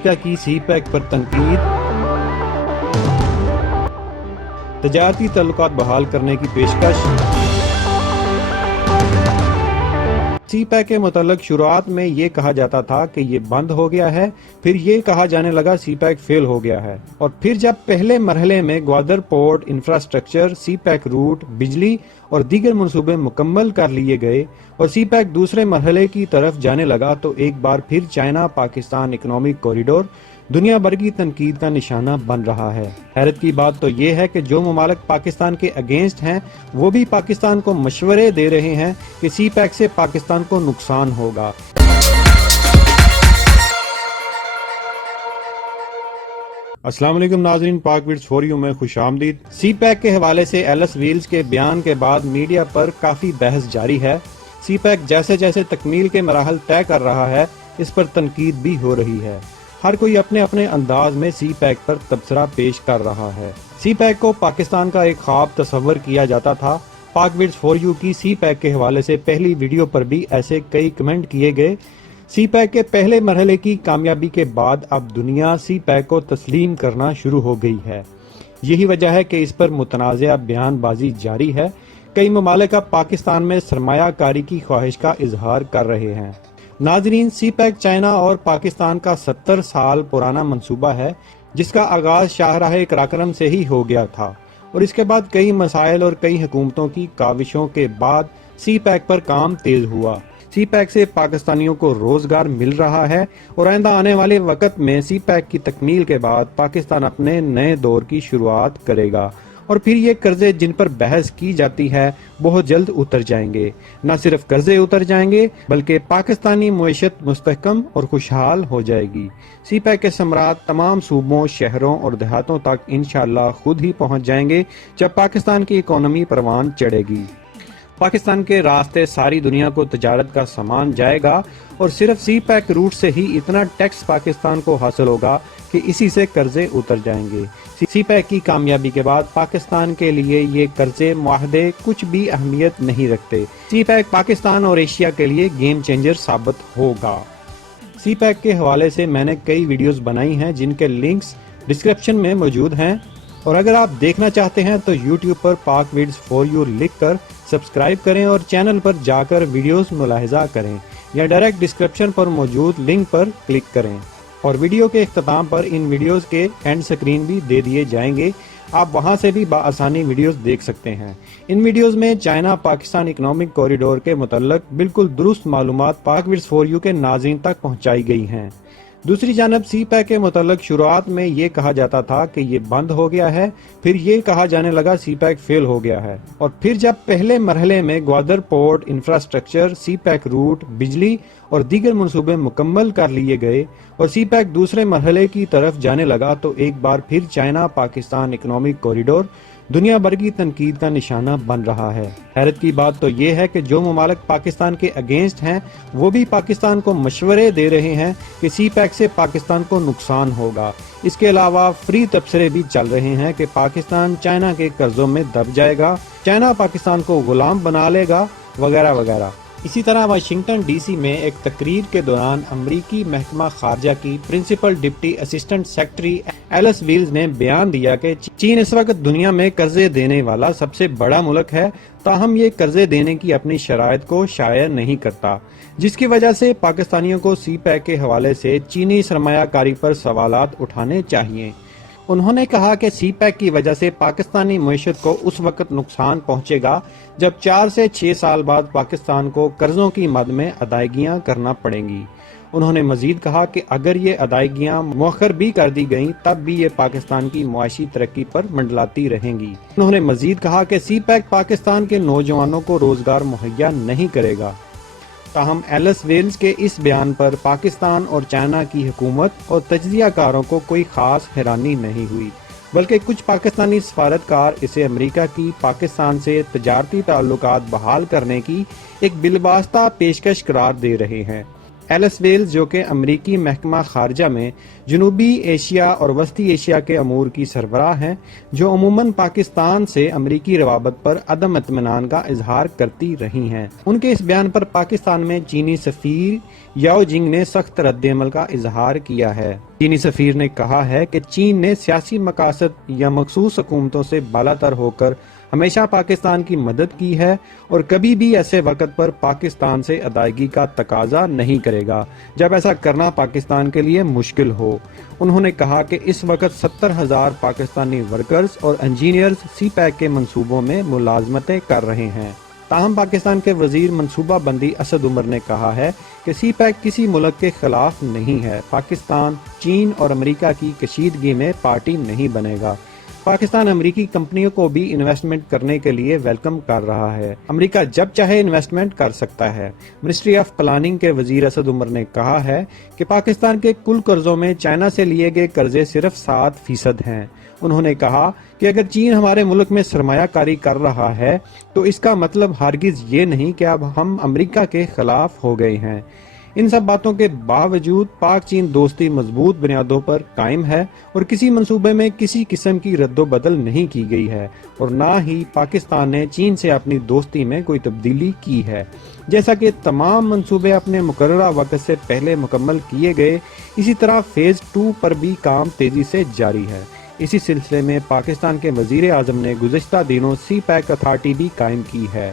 امریکہ کی سی پیک پر تنقید، تجارتی تعلقات بحال کرنے کی پیشکش۔ سی پیک کے متعلق شروعات میں یہ کہا جاتا تھا کہ یہ بند ہو گیا ہے، پھر یہ کہا جانے لگا سی پیک فیل ہو گیا ہے، اور پھر جب پہلے مرحلے میں گوادر پورٹ انفراسٹرکچر، سی پیک روٹ، بجلی اور دیگر منصوبے مکمل کر لیے گئے اور سی پیک دوسرے مرحلے کی طرف جانے لگا تو ایک بار پھر چائنا پاکستان اکنامک کوریڈور دنیا بھر کی تنقید کا نشانہ بن رہا ہے۔ حیرت کی بات تو یہ ہے کہ جو ممالک پاکستان کے اگینسٹ ہیں وہ بھی پاکستان کو مشورے دے رہے ہیں کہ سی پیک سے پاکستان کو نقصان ہوگا۔ السلام علیکم ناظرین، پاک ویڈز فور یو میں خوش آمدید۔ سی پیک کے حوالے سے ایلس ویلز کے بیان کے بعد میڈیا پر کافی بحث جاری ہے۔ سی پیک جیسے جیسے تکمیل کے مراحل طے کر رہا ہے اس پر تنقید بھی ہو رہی ہے۔ ہر کوئی اپنے اپنے انداز میں سی پیک پر تبصرہ پیش کر رہا ہے۔ سی پیک کو پاکستان کا ایک خواب تصور کیا جاتا تھا۔ پاک ویڈز فور یو کی سی پیک کے حوالے سے پہلی ویڈیو پر بھی ایسے کئی کمنٹ کیے گئے۔ سی پیک کے پہلے مرحلے کی کامیابی کے بعد اب دنیا سی پیک کو تسلیم کرنا شروع ہو گئی ہے۔ یہی وجہ ہے کہ اس پر متنازع بیان بازی جاری ہے۔ کئی ممالک اب پاکستان میں سرمایہ کاری کی خواہش کا اظہار کر رہے ہیں۔ ناظرین، سی پیک چائنا اور پاکستان کا 70 سال پرانا منصوبہ ہے جس کا آغاز شاہراہ قراقرم سے ہی ہو گیا تھا، اور اس کے بعد کئی مسائل اور کئی حکومتوں کی کاوشوں کے بعد سی پیک پر کام تیز ہوا۔ سی پیک سے پاکستانیوں کو روزگار مل رہا ہے اور آئندہ آنے والے وقت میں سی پیک کی تکمیل کے بعد پاکستان اپنے نئے دور کی شروعات کرے گا، اور پھر یہ قرضے جن پر بحث کی جاتی ہے بہت جلد اتر جائیں گے۔ نہ صرف قرضے اتر جائیں گے بلکہ پاکستانی معیشت مستحکم اور خوشحال ہو جائے گی۔ سی پیک کے ثمرات تمام صوبوں، شہروں اور دیہاتوں تک انشاءاللہ خود ہی پہنچ جائیں گے جب پاکستان کی اکانومی پروان چڑھے گی۔ پاکستان کے راستے ساری دنیا کو تجارت کا سامان جائے گا، اور صرف سی پیک روٹ سے ہی اتنا ٹیکس پاکستان کو حاصل ہوگا کہ اسی سے قرضے اتر جائیں گے۔ سی پیک کی کامیابی کے بعد پاکستان کے لیے یہ قرضے معاہدے کچھ بھی اہمیت نہیں رکھتے۔ سی پیک پاکستان اور ایشیا کے لیے گیم چینجر ثابت ہوگا۔ سی پیک کے حوالے سے میں نے کئی ویڈیوز بنائی ہیں جن کے لنکس ڈسکرپشن میں موجود ہیں، اور اگر آپ دیکھنا چاہتے ہیں تو یوٹیوب پر پاک ویڈز فور یو لکھ کر سبسکرائب کریں اور چینل پر جا کر ویڈیوز ملاحظہ کریں، یا ڈائریکٹ ڈسکرپشن پر موجود لنک پر کلک کریں، اور ویڈیو کے اختتام پر ان ویڈیوز کے اینڈ سکرین بھی دے دیے جائیں گے۔ آپ وہاں سے بھی بآسانی ویڈیوز دیکھ سکتے ہیں۔ ان ویڈیوز میں چائنا پاکستان اکنامک کوریڈور کے متعلق بالکل درست معلومات پاک ویڈز فور یو کے ناظرین تک پہنچائی گئی ہیں۔ دوسری جانب سی پیک کے متعلق شروعات میں یہ کہا جاتا تھا کہ یہ بند ہو گیا ہے، پھر یہ کہا جانے لگا سی پیک فیل ہو گیا ہے، اور پھر جب پہلے مرحلے میں گوادر پورٹ انفراسٹرکچر، سی پیک روٹ، بجلی اور دیگر منصوبے مکمل کر لیے گئے اور سی پیک دوسرے مرحلے کی طرف جانے لگا تو ایک بار پھر چائنا پاکستان اکنامک کوریڈور دنیا بھر کی تنقید کا نشانہ بن رہا ہے۔ حیرت کی بات تو یہ ہے کہ جو ممالک پاکستان کے اگینسٹ ہیں وہ بھی پاکستان کو مشورے دے رہے ہیں کہ سی پیک سے پاکستان کو نقصان ہوگا۔ اس کے علاوہ فری تبصرے بھی چل رہے ہیں کہ پاکستان چائنا کے قرضوں میں دب جائے گا، چائنا پاکستان کو غلام بنا لے گا، وغیرہ وغیرہ۔ اسی طرح واشنگٹن ڈی سی میں ایک تقریر کے دوران امریکی محکمہ خارجہ کی principal deputy assistant secretary Alice Wells نے بیان دیا کہ چین اس وقت دنیا میں قرضے دینے والا سب سے بڑا ملک ہے، تاہم یہ قرضے دینے کی اپنی شرائط کو شائع نہیں کرتا، جس کی وجہ سے پاکستانیوں کو سی پیک کے حوالے سے چینی سرمایہ کاری پر سوالات اٹھانے چاہیے۔ انہوں نے کہا کہ سی پیک کی وجہ سے پاکستانی معیشت کو اس وقت نقصان پہنچے گا جب 4 سے 6 سال بعد پاکستان کو قرضوں کی مد میں ادائیگیاں کرنا پڑیں گی۔ انہوں نے مزید کہا کہ اگر یہ ادائیگیاں مؤخر بھی کر دی گئیں تب بھی یہ پاکستان کی معاشی ترقی پر منڈلاتی رہیں گی۔ انہوں نے مزید کہا کہ سی پیک پاکستان کے نوجوانوں کو روزگار مہیا نہیں کرے گا۔ تاہم ایلس ویلز کے اس بیان پر پاکستان اور چائنا کی حکومت اور تجزیہ کاروں کو کوئی خاص حیرانی نہیں ہوئی، بلکہ کچھ پاکستانی سفارتکار اسے امریکہ کی پاکستان سے تجارتی تعلقات بحال کرنے کی ایک بالواسطہ پیشکش قرار دے رہے ہیں۔ ایلس ویلز جو کہ امریکی محکمہ خارجہ میں جنوبی ایشیا اور وسطی ایشیا کے امور کی سربراہ ہیں، جو عموماً پاکستان سے امریکی روابط پر عدم اطمینان کا اظہار کرتی رہی ہیں، ان کے اس بیان پر پاکستان میں چینی سفیر یاؤ جنگ نے سخت رد عمل کا اظہار کیا ہے۔ چینی سفیر نے کہا ہے کہ چین نے سیاسی مقاصد یا مخصوص حکومتوں سے بالاتر ہو کر ہمیشہ پاکستان کی مدد کی ہے اور کبھی بھی ایسے وقت پر پاکستان سے ادائیگی کا تقاضا نہیں کرے گا جب ایسا کرنا پاکستان کے لیے مشکل ہو۔ انہوں نے کہا کہ اس وقت 70,000 پاکستانی ورکرز اور انجینئرز سی پیک کے منصوبوں میں ملازمتیں کر رہے ہیں۔ تاہم پاکستان کے وزیر منصوبہ بندی اسد عمر نے کہا ہے کہ سی پیک کسی ملک کے خلاف نہیں ہے۔ پاکستان چین اور امریکہ کی کشیدگی میں پارٹی نہیں بنے گا۔ پاکستان امریکی کمپنیوں کو بھی انویسٹمنٹ کرنے کے لیے ویلکم کر رہا ہے۔ امریکہ جب چاہے انویسٹمنٹ کر سکتا ہے۔ منسٹری آف پلاننگ کے وزیر اسد عمر نے کہا ہے کہ پاکستان کے کل قرضوں میں چائنا سے لیے گئے قرضے صرف 7% ہیں۔ انہوں نے کہا کہ اگر چین ہمارے ملک میں سرمایہ کاری کر رہا ہے تو اس کا مطلب ہرگز یہ نہیں کہ اب ہم امریکہ کے خلاف ہو گئے ہیں۔ ان سب باتوں کے باوجود پاک چین دوستی مضبوط بنیادوں پر قائم ہے اور کسی منصوبے میں کسی قسم کی رد و بدل نہیں کی گئی ہے اور نہ ہی پاکستان نے چین سے اپنی دوستی میں کوئی تبدیلی کی ہے۔ جیسا کہ تمام منصوبے اپنے مقررہ وقت سے پہلے مکمل کیے گئے، اسی طرح فیز 2 پر بھی کام تیزی سے جاری ہے۔ اسی سلسلے میں پاکستان کے وزیر اعظم نے گزشتہ دنوں سی پیک اتھارٹی بھی قائم کی ہے۔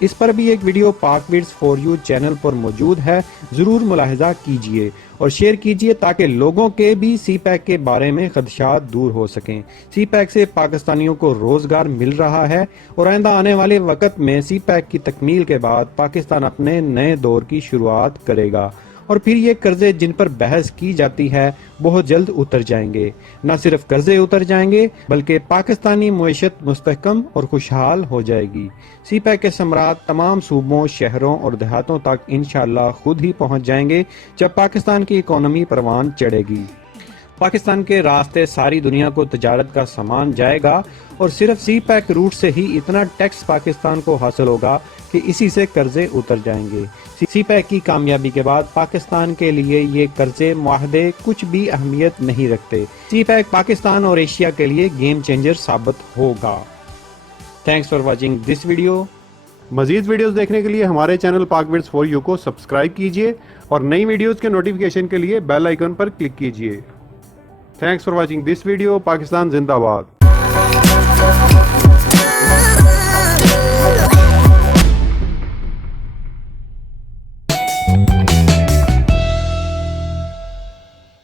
اس پر بھی ایک ویڈیو پاک ویڈز فور یو چینل پر موجود ہے، ضرور ملاحظہ کیجئے اور شیئر کیجئے تاکہ لوگوں کے بھی سی پیک کے بارے میں خدشات دور ہو سکیں۔ سی پیک سے پاکستانیوں کو روزگار مل رہا ہے اور آئندہ آنے والے وقت میں سی پیک کی تکمیل کے بعد پاکستان اپنے نئے دور کی شروعات کرے گا اور پھر یہ قرضے جن پر بحث کی جاتی ہے بہت جلد اتر جائیں گے۔ نہ صرف قرضے اتر جائیں گے بلکہ پاکستانی معیشت مستحکم اور خوشحال ہو جائے گی۔ سی پیک کے ثمرات تمام صوبوں، شہروں اور دیہاتوں تک انشاءاللہ خود ہی پہنچ جائیں گے جب پاکستان کی اکانومی پروان چڑھے گی۔ پاکستان کے راستے ساری دنیا کو تجارت کا سامان جائے گا اور صرف سی پیک روٹ سے ہی اتنا ٹیکس پاکستان کو حاصل ہوگا کہ اسی سے قرضے اتر جائیں گے۔ سی پیک کی کامیابی کے بعد پاکستان کے لیے یہ قرضے معاہدے کچھ بھی اہمیت نہیں رکھتے۔ سی پیک پاکستان اور ایشیا کے لیے گیم چینجر ثابت ہوگا۔ Thanks for watching this video. مزید ویڈیوز دیکھنے کے لیے ہمارے چینل پاک ویڈز فور یو کو سبسکرائب کیجئے اور نئی ویڈیوز کے نوٹیفیکیشن کے لیے بیل آئیکن پر کلک کیجئے۔ Thanks for watching this video. Pakistan زندہ باد۔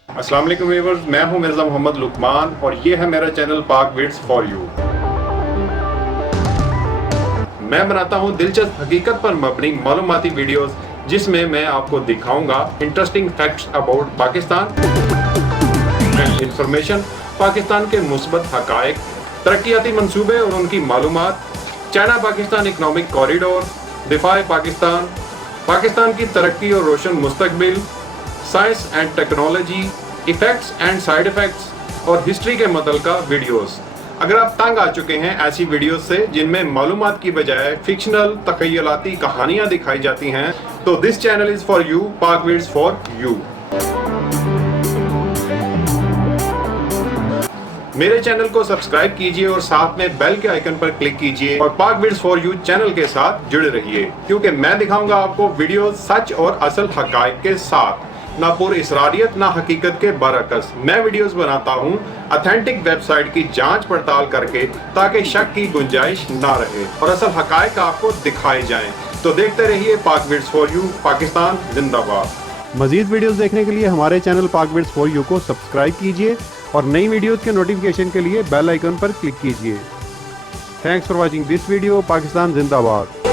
السلام علیکم ویورز، میں ہوں مرزا محمد لقمان اور یہ ہے میرا چینل پاک ویڈز فار یو۔ میں بناتا ہوں دلچسپ حقیقت پر مبنی معلوماتی ویڈیوز جس میں میں آپ کو دکھاؤں گا interesting facts about Pakistan, information Pakistan کے مثبت حقائق، ترقیاتی منصوبے اور ان کی معلومات، چائنا پاکستان اکنامک کوریڈور، دفاع پاکستان، پاکستان کی ترقی اور روشن مستقبل، science and technology, effects and side effects اور ہسٹری کے متعلقہ ویڈیوز۔ اگر آپ تنگ آ چکے ہیں ایسی ویڈیوز سے جن میں معلومات کی بجائے فکشنل تخیلاتی کہانیاں دکھائی جاتی ہیں تو this channel is for you, پاک ویڈز فار یو۔ میرے چینل کو سبسکرائب کیجئے اور ساتھ میں بیل کے آئیکن پر کلک کیجئے اور پاک ویڈز فار یو چینل کے ساتھ جڑے رہیے کیونکہ میں دکھاؤں گا آپ کو ویڈیوز سچ اور اصل حقائق کے ساتھ، نہ پر اسراریت نہ حقیقت کے برعکس۔ میں ویڈیوز بناتا ہوں اتھینٹک ویب سائٹ کی جانچ پڑتال کر کے تاکہ شک کی گنجائش نہ رہے اور اصل حقائق آپ کو دکھائے جائیں۔ تو دیکھتے رہیے پاک ویڈز فار یو۔ پاکستان زندہ باد۔ مزید ویڈیوز دیکھنے کے لیے ہمارے چینل پاک ویڈز فار یو کو سبسکرائب کیجئے اور نئی ویڈیوز کے نوٹیفیکیشن کے لیے بیل آئیکن پر کلک کیجئے۔ Thanks for watching this video. Pakistan زندہ باد۔